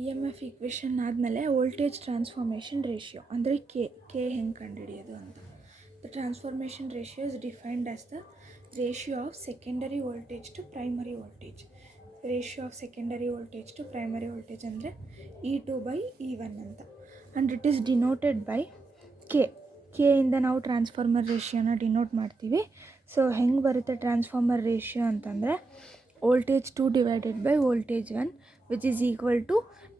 E M F equation ಆದಮೇಲೆ voltage transformation ratio ಅಂದರೆ K ಹೆಂಗೆ ಕಂಡುಹಿಡಿಯೋದು ಅಂತ. The transformation ratio is defined as the ratio of secondary voltage to primary voltage. Ratio of secondary voltage to primary voltage ಅಂದರೆ E2/E1 ಅಂತ. And it is denoted by K ಇಂದ ನಾವು transformer ರೇಷಿಯೋನ denote ಮಾಡ್ತೀವಿ. So ಹೆಂಗೆ ಬರುತ್ತೆ transformer ratio ಅಂತಂದರೆ voltage 2 divided by voltage 1 which is equal to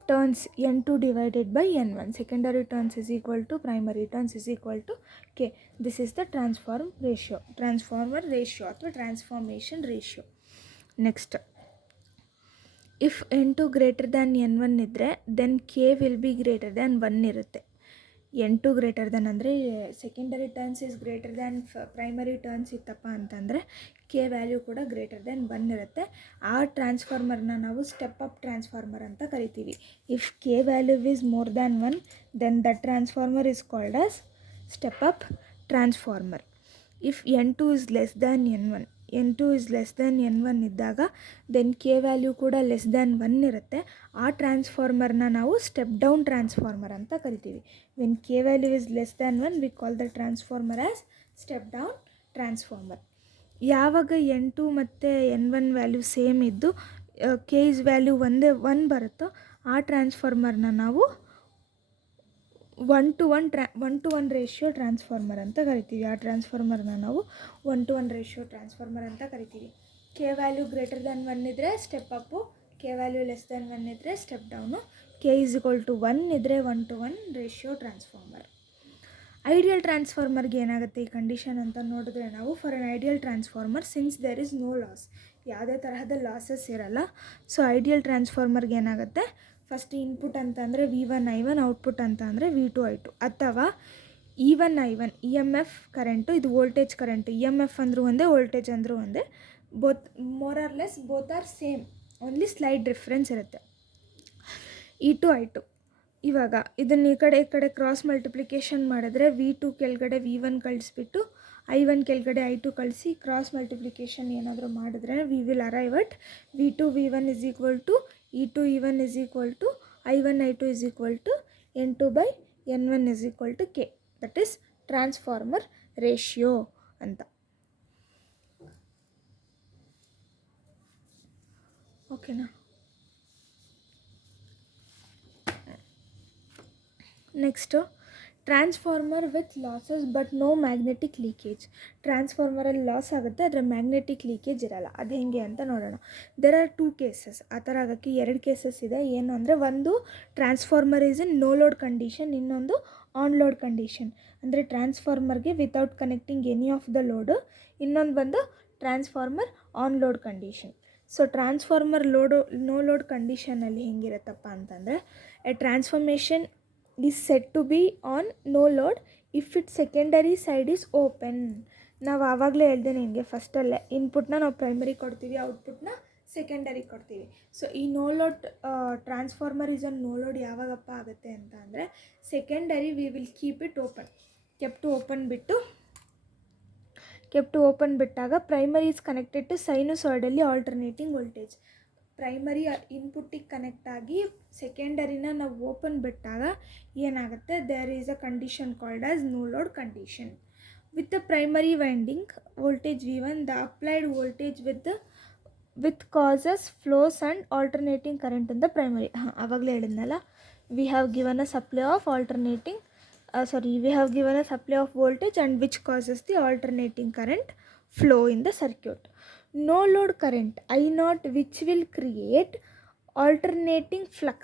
turns N2 divided by N1. Secondary turns is equal to primary turns is equal to K. This is the transformer ratio ಅಥವಾ transformation ratio. Next, if N2 greater than N1 ಇದ್ದರೆ then K will be greater than 1 ಇರುತ್ತೆ. N2 greater than ಅಂದರೆ secondary turns is greater than primary turns ಇತ್ತಪ್ಪ ಅಂತಂದರೆ K value ಕೂಡ greater than 1 ಇರುತ್ತೆ. ಆ ಟ್ರಾನ್ಸ್ಫಾರ್ಮರ್ನ ನಾವು ಸ್ಟೆಪ್ ಅಪ್ ಟ್ರಾನ್ಸ್ಫಾರ್ಮರ್ ಅಂತ ಕರಿತೀವಿ. If K value is more than 1 then that transformer is called as step up transformer. If N2 is less than N1 ಇದ್ದಾಗ ದೆನ್ ಕೆ ವ್ಯಾಲ್ಯೂ ಕೂಡ less than 1 ಇರುತ್ತೆ. ಆ ಟ್ರಾನ್ಸ್ಫಾರ್ಮರ್ನ ನಾವು ಸ್ಟೆಪ್ ಡೌನ್ ಟ್ರಾನ್ಸ್ಫಾರ್ಮರ್ ಅಂತ ಕರಿತೀವಿ. When K value is less than 1 we call the transformer as step down transformer. ಯಾವಾಗ N2 ಮತ್ತು N1 ವ್ಯಾಲ್ಯೂ ಸೇಮ್ ಇದ್ದು ಕೆ ಇಸ್ ವ್ಯಾಲ್ಯೂ 1 ಬರುತ್ತೋ ಆ ಟ್ರಾನ್ಸ್ಫಾರ್ಮರ್ನ ನಾವು 1:1 ರೇಷಿಯೋ ಟ್ರಾನ್ಸ್ಫಾರ್ಮರ್ ಅಂತ ಕರಿತೀವಿ. ಆ ಟ್ರಾನ್ಸ್ಫಾರ್ಮರ್ನ ನಾವು 1:1 ರೇಷಿಯೋ ಟ್ರಾನ್ಸ್ಫಾರ್ಮರ್ ಅಂತ ಕರಿತೀವಿ. ಕೆ ವ್ಯಾಲ್ಯೂ ಗ್ರೇಟರ್ ದ್ಯಾನ್ 1 ಇದ್ದರೆ step up, K value less than 1 ಇದ್ದರೆ step down, K is equal to 1 ಇದ್ದರೆ 1:1 ರೇಷಿಯೋ ಟ್ರಾನ್ಸ್ಫಾರ್ಮರ್. ಐಡಿಯಲ್ ಟ್ರಾನ್ಸ್ಫಾರ್ಮರ್ಗೆ ಏನಾಗುತ್ತೆ ಈ ಕಂಡೀಷನ್ ಅಂತ ನೋಡಿದ್ರೆ ನಾವು for an ideal transformer since there is no loss, ಯಾವುದೇ ತರಹದ ಲಾಸಸ್ ಇರಲ್ಲ. ಸೊ ಐಡಿಯಲ್ ಟ್ರಾನ್ಸ್ಫಾರ್ಮರ್ಗೆ ಏನಾಗುತ್ತೆ ಫಸ್ಟ್ ಇನ್ಪುಟ್ ಅಂತ ಅಂದರೆ V1 I1, ಔಟ್ಪುಟ್ ಅಂತ ಅಂದರೆ V2 I2, ಅಥವಾ E1 I1 E M F current, ಇದು voltage current. E M F ಅಂದರೂ ಒಂದೇ, ವೋಲ್ಟೇಜ್ ಅಂದರೂ ಒಂದೇ, both more or less both are same, only slight difference ಇರುತ್ತೆ. E2 I2 ಇವಾಗ ಇದನ್ನು ಈ ಕಡೆ ಕ್ರಾಸ್ ಮಲ್ಟಿಪ್ಲಿಕೇಶನ್ ಮಾಡಿದ್ರೆ V2 ಕೆಳಗಡೆ V1 ಕಳಿಸ್ಬಿಟ್ಟು I1 ಕೆಳಗಡೆ I2 ಕಳಿಸಿ ಕ್ರಾಸ್ ಮಲ್ಟಿಪ್ಲಿಕೇಶನ್ ಏನಾದರೂ ಮಾಡಿದ್ರೆ we will arrive at V2 V1 is equal to E2 E1 is equal to I1 I2 is equal to N2/N1 is equal to K. That is transformer ratio ಅಂತ. ಓಕೆನಾ? Next transformer with losses but no magnetic leakage. ಟ್ರಾನ್ಸ್ಫಾರ್ಮರಲ್ಲಿ loss ಆಗುತ್ತೆ, ಅದರ magnetic leakage ಇರಲ್ಲ. ಅದು ಹೆಂಗೆ ಅಂತ ನೋಡೋಣ. There are 2 cases. ಆ ಥರ ಆಗೋಕ್ಕೆ 2 ಕೇಸಸ್ ಇದೆ. ಏನು ಅಂದರೆ ಒಂದು transformer is in no load condition, ಇನ್ನೊಂದು ಆನ್ ಲೋಡ್ ಕಂಡೀಷನ್. ಅಂದರೆ ಟ್ರಾನ್ಸ್ಫಾರ್ಮರ್ಗೆ without connecting any of the load, ಇನ್ನೊಂದು ಬಂದು transformer on load condition. So transformer no load ಕಂಡೀಷನಲ್ಲಿ ಹೆಂಗಿರುತ್ತಪ್ಪ ಅಂತಂದರೆ a transformation is said to be on no load if its secondary side is open. ನಾವು ಆವಾಗಲೇ ಹೇಳ್ದೆ ನಿಮಗೆ ಫಸ್ಟಲ್ಲೇ ಇನ್ಪುಟ್ನ ನಾವು ಪ್ರೈಮರಿ ಕೊಡ್ತೀವಿ, ಔಟ್ಪುಟ್ನ ಸೆಕೆಂಡರಿ ಕೊಡ್ತೀವಿ. ಸೊ ಈ no load transformer is on no load ಯಾವಾಗಪ್ಪ ಆಗುತ್ತೆ ಅಂತ ಅಂದರೆ secondary we will keep it open, kept open ಬಿಟ್ಟಾಗ primary is connected to sinusoidally alternating voltage. Primary ಇನ್ಪುಟ್ಟಿಗೆ ಕನೆಕ್ಟ್ ಆಗಿ ಸೆಕೆಂಡರಿನ ನಾವು ಓಪನ್ ಬಿಟ್ಟಾಗ ಏನಾಗುತ್ತೆ, there is a condition called as no load condition. With the primary winding voltage V1 the applied voltage with causes flows and alternating current in the primary. ಆವಾಗಲೇ ಹೇಳಿದ್ನಲ್ಲ, we have given a supply of voltage and which causes the alternating current flow in the circuit. No load current I0 which will create alternating flux.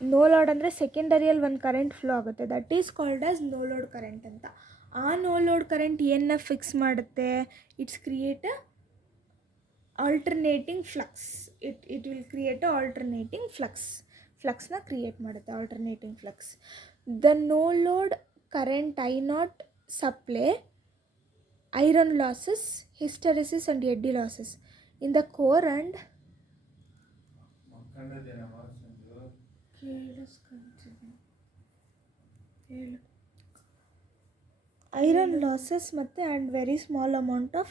No load ಅಂದರೆ ಸೆಕೆಂಡರಿಯಲ್ಲಿ ಒಂದು current flow ಆಗುತ್ತೆ, that is called as no load current ಅಂತ. ಆ no load current ಏನನ್ನ fix ಮಾಡುತ್ತೆ, it's create a alternating flux. It will create a alternating ಫ್ಲಕ್ಸ್ನ create ಮಾಡುತ್ತೆ, alternating flux. The no load current I0 supply iron losses, hysteresis and eddy losses in the core and iron losses ಮತ್ತು and very small amount of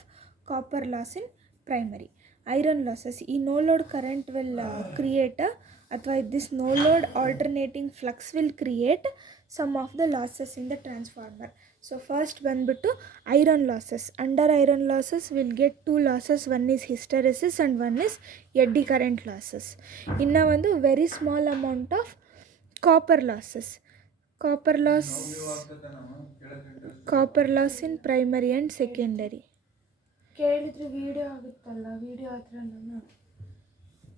copper loss in primary. Iron losses, ಈ no load current will create a ಅಥವಾ this no load alternating flux will create some of the losses in the transformer. So first ಬಂದ್ಬಿಟ್ಟು iron losses. Under iron losses will get 2 losses. One is hysteresis and one is eddy current losses. ಇನ್ನು ಒಂದು very small amount of copper losses. Copper loss in primary and secondary. ಕೇಳಿದರೆ video ಆಗುತ್ತಲ್ಲ, video ಹತ್ರ ನಾನು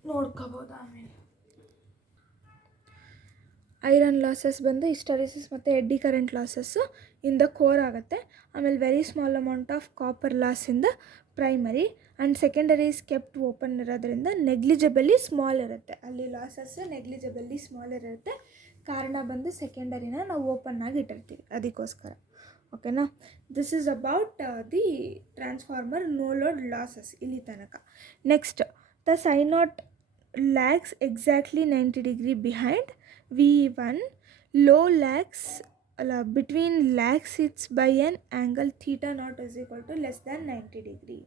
ನೋಡ್ಕೋಬೋದು. ಆಮೇಲೆ iron losses ಬಂದು hysteresis ಮತ್ತು eddy current losses in the core ಆಗುತ್ತೆ. ಆಮೇಲೆ very small amount of copper loss in the primary and secondary is kept open ಇರೋದ್ರಿಂದ ನೆಗ್ಲಿಜಿಬಲಿ ಸ್ಮಾಲ್ ಇರುತ್ತೆ. ಅಲ್ಲಿ ಲಾಸಸ್ಸು ನೆಗ್ಲಿಜಿಬಲಿ ಸ್ಮಾಲ್ ಇರುತ್ತೆ. ಕಾರಣ ಬಂದು ಸೆಕೆಂಡರಿನ ನಾವು ಓಪನ್ ಆಗಿ ಇಟ್ಟಿರ್ತೀವಿ, ಅದಕ್ಕೋಸ್ಕರ. ಓಕೆನಾ? This is about the transformer no load losses ಇಲ್ಲಿ ತನಕ. Next, the I0 lags exactly 90 degree behind V1. Low lags between lag sits by an angle theta naught is equal to less than 90 degree.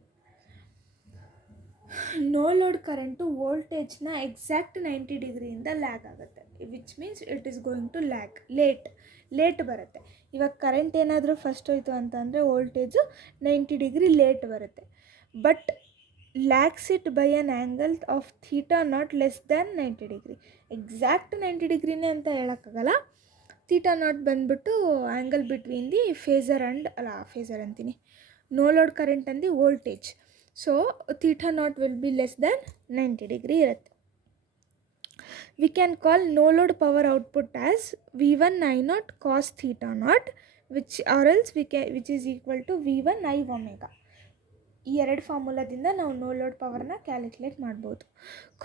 No load current ವೋಲ್ಟೇಜ್ನ exact 90 ಡಿಗ್ರಿಯಿಂದ lag ಆಗುತ್ತೆ, which means it is going to lag, late ಬರುತ್ತೆ. ಇವಾಗ current ಏನಾದರೂ first ಹೋಯಿತು ಅಂತಂದರೆ voltage 90 degree late ಬರುತ್ತೆ. But lags it by an angle of theta naught less than 90 degree. Exact 90 ಡಿಗ್ರಿನೇ ಅಂತ ಹೇಳೋಕ್ಕಾಗಲ್ಲ. ಥೀಟಾ ನಾಟ್ ಬಂದ್ಬಿಟ್ಟು ಆ್ಯಂಗಲ್ ಬಿಟ್ವೀನ್ ದಿ ಫೇಸರ್ ಅಂತೀನಿ, ನೋ ಲೋಡ್ ಕರೆಂಟ್ ಅಂದು voltage. So theta naught will be less than 90 degree ಇರುತ್ತೆ. We can call no load power output as V1 I0 cos theta naught which is equal to V1 I omega. ಈ ಎರಡು ಫಾರ್ಮುಲಾದಿಂದ ನಾವು no load ಪವರ್ನ calculate ಮಾಡ್ಬೋದು.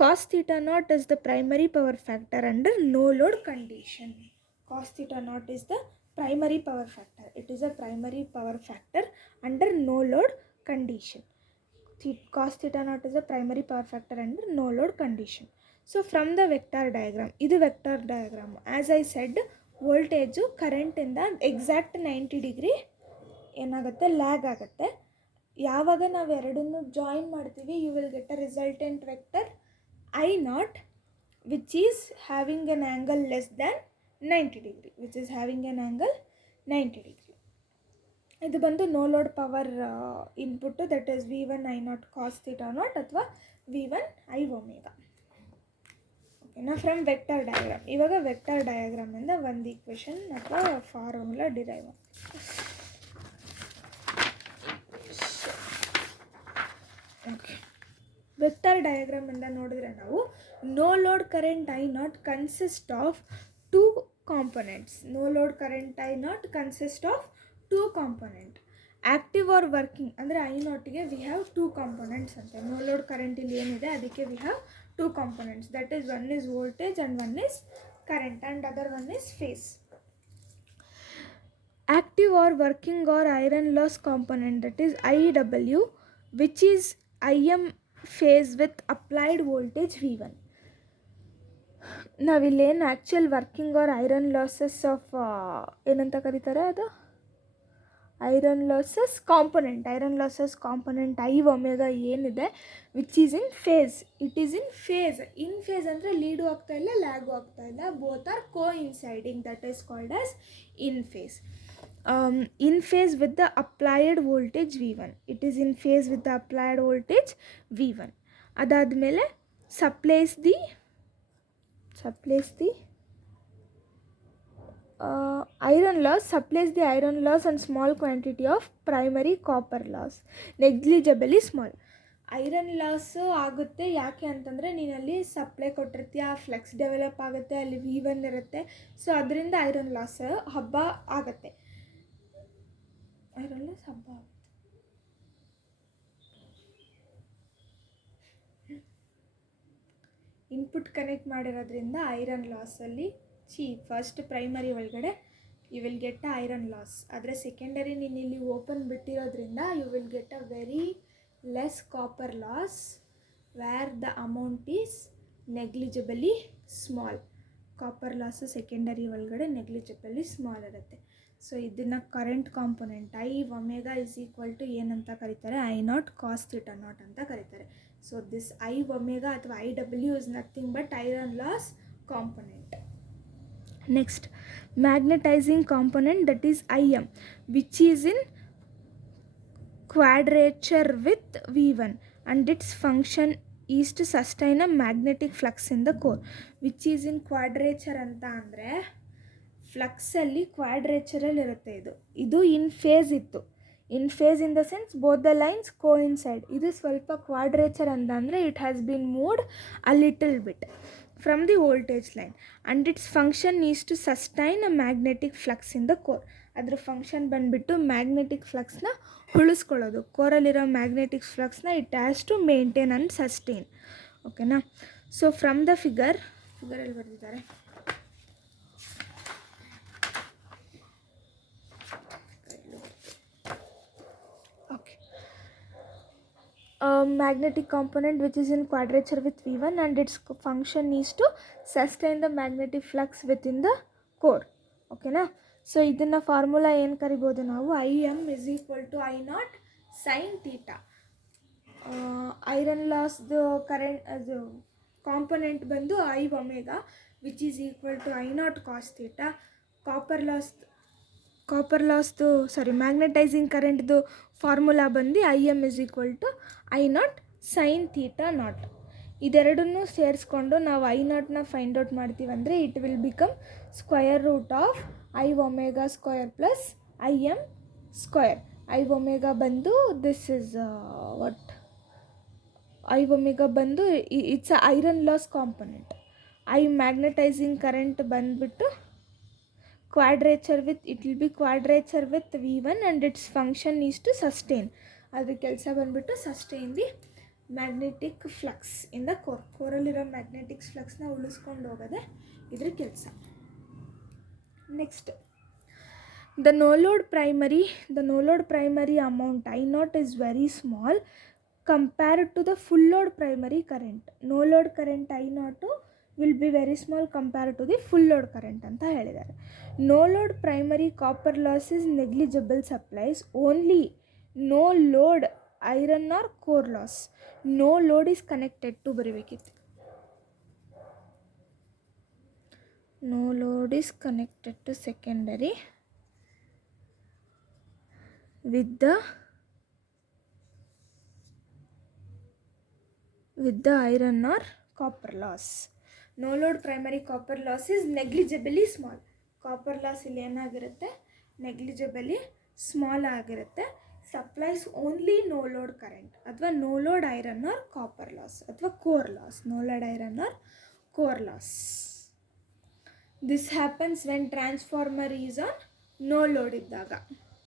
Cos theta naught is the primary power factor under no load condition. Cos theta naught is the primary power factor. It is a primary power factor under no load condition. Cos theta naught is a primary power factor under no load condition. So from the vector diagram, ಇದು vector diagram. As I said, voltage current ಇಂದ exact 90 degree ಏನಾಗುತ್ತೆ, lag ಆಗುತ್ತೆ. ಯಾವಾಗ ನಾವು ಎರಡನ್ನು join ಮಾಡ್ತೀವಿ, you will get a resultant vector I0 which is having an angle less than 90 degree, which is having an angle 90 degree. ಇದು ಬಂದು no load power input, that is V1 I0 cos theta naught ಅಥವಾ V1 I omega. ಓಕೆನಾ? From vector diagram. ಇವಾಗ vector ಡಯಾಗ್ರಾಮಿಂದ ಒಂದು equation ಅಥವಾ formula derive ಮಾಡ್ತೀವಿ. Okay, vector ಡಯಾಗ್ರಾಮಿಂದ ನೋಡಿದ್ರೆ ನಾವು no load current I0 consist of 2 components. No load current I0 consist of 2 component. Active or working ಅಂದರೆ I0ಗೆ ವಿ ಹ್ಯಾವ್ 2 ಕಾಂಪೊನೆಂಟ್ಸ್ ಅಂತೆ. ನೋ ಲೋಡ್ ಕರೆಂಟ್ ಇಲ್ಲಿ ಏನಿದೆ ಅದಕ್ಕೆ V have 2 components, that is one is voltage and one is current and other one is phase. Active or working or iron loss component, that is IW, which is IM phase with applied voltage V1. ನಾವಿಲ್ಲೇನು actual working or iron losses of ಏನಂತ ಕರೀತಾರೆ, ಅದು iron losses component. Iron losses component I omega ಏನಿದೆ, which is in phase. It is in phase. In phase ಅಂದರೆ lead ಆಗ್ತಾಯಿಲ್ಲ, lag ಆಗ್ತಾಯಿಲ್ಲ, both are coinciding, that is called as in phase. In phase with the applied voltage V1. It is in phase with the applied voltage V1. ಅದಾದಮೇಲೆ supplies the iron loss, supplies the iron loss and small quantity of primary copper loss, negligibly small. Iron loss ಆಗುತ್ತೆ ಯಾಕೆ ಅಂತಂದರೆ ನೀನಲ್ಲಿ supply ಕೊಟ್ಟಿರ್ತೀಯ, flex develop ಆಗುತ್ತೆ, ಅಲ್ಲಿ V1 ಇರುತ್ತೆ. So ಅದರಿಂದ iron loss ಹಬ್ಬ ಆಗುತ್ತೆ. ಇನ್ಪುಟ್ ಕನೆಕ್ಟ್ ಮಾಡಿರೋದ್ರಿಂದ ಐರನ್ ಲಾಸಲ್ಲಿ ಫಸ್ಟ್ ಪ್ರೈಮರಿ ಒಳಗಡೆ you will get a iron loss. ಆದರೆ ಸೆಕೆಂಡರಿ ನೀನು ಇಲ್ಲಿ ಓಪನ್ ಬಿಟ್ಟಿರೋದ್ರಿಂದ you will get a very less copper loss where the amount is negligibly small. Copper loss secondary ಒಳಗಡೆ ನೆಗ್ಲಿಜಿಬಲಿ ಸ್ಮಾಲ್ ಇರುತ್ತೆ. ಸೊ ಇದನ್ನು current component I omega is equal to ಏನಂತ ಕರೀತಾರೆ, I0 cos theta naught ಅಂತ ಕರೀತಾರೆ. So this I omega ಅಥವಾ IW is nothing but iron loss component. Next, magnetizing component, that is IM, which is in quadrature with V1 and its function is to sustain a magnetic flux in the core. Which is in quadrature ಅಂತ ಅಂದರೆ ಫ್ಲಕ್ಸಲ್ಲಿ ಕ್ವಾಡ್ರೇಚರಲ್ಲಿ ಇರುತ್ತೆ. ಇದು in phase ಇತ್ತು. In phase in the sense both the lines coincide. ಇದು ಸ್ವಲ್ಪ quadrature ಅಂತ ಅಂದರೆ it has been moved a little bit from the voltage line and it's function is to sustain a magnetic flux in the core. ಅದ್ರ function ಬಂದುಬಿಟ್ಟು magnetic ಫ್ಲಕ್ಸ್ನ ಉಳಿಸ್ಕೊಳ್ಳೋದು. ಕೋರಲ್ಲಿರೋ magnetic ಫ್ಲಕ್ಸ್ನ it has to maintain and sustain. ಓಕೆನಾ? So from the ಫಿಗರಲ್ಲಿ ಬರೆದಿದ್ದಾರೆ. Okay, magnetic component which is in quadrature with V1 and its function is to sustain the magnetic flux within the core. ಓಕೆನಾ? So ಇದನ್ನು formula ಏನು ಕರಿಬೋದು ನಾವು? IM is equal to I0 sin theta. Iron ಲಾಸ್ದು current ಅದು component ಬಂದು I omega which is equal to I0 cos theta. Magnetising ಕರೆಂಟ್ದು formula ಬಂದು IM is equal to I0 sin theta naught. ಇದೆರಡನ್ನೂ ಸೇರಿಸ್ಕೊಂಡು ನಾವು I0ನ ಫೈಂಡ್ ಔಟ್ ಮಾಡ್ತೀವಂದರೆ it will become square root of I omega square plus IM square. I omega ಬಂದು this is what I omega ಬಂದು it's a iron loss component. I magnetising current ಬಂದುಬಿಟ್ಟು it will be quadrature with V1 and its function is to sustain. ಅದ್ರ ಕೆಲಸ ಬಂದುಬಿಟ್ಟು sustain the magnetic flux in the ಕೋರಲ್ಲಿರೋ magnetic ಫ್ಲಕ್ಸ್ನ ಉಳಿಸ್ಕೊಂಡು ಹೋಗೋದೆ ಇದ್ರ ಕೆಲಸ. Next, the no load primary amount I0 is very small compared to the full load primary current. No load current I0 will be very small compared to the full load current ಅಂತ ಹೇಳಿದ್ದಾರೆ. No load primary copper loss is negligible supplies. Only no load iron or core loss. No load is connected to ಬರೀಬೇಕಿತ್ತು. No load is connected to secondary with the iron or copper loss. No load primary copper loss is negligibly small. Copper loss ಇಲ್ಲಿ ಏನಾಗಿರುತ್ತೆ? Negligibly small ಆಗಿರುತ್ತೆ. Supplies only no load current ಅಥವಾ no load iron or copper loss ಅಥವಾ core loss. No load iron or core loss. This happens when transformer is on no load ಇದ್ದಾಗ.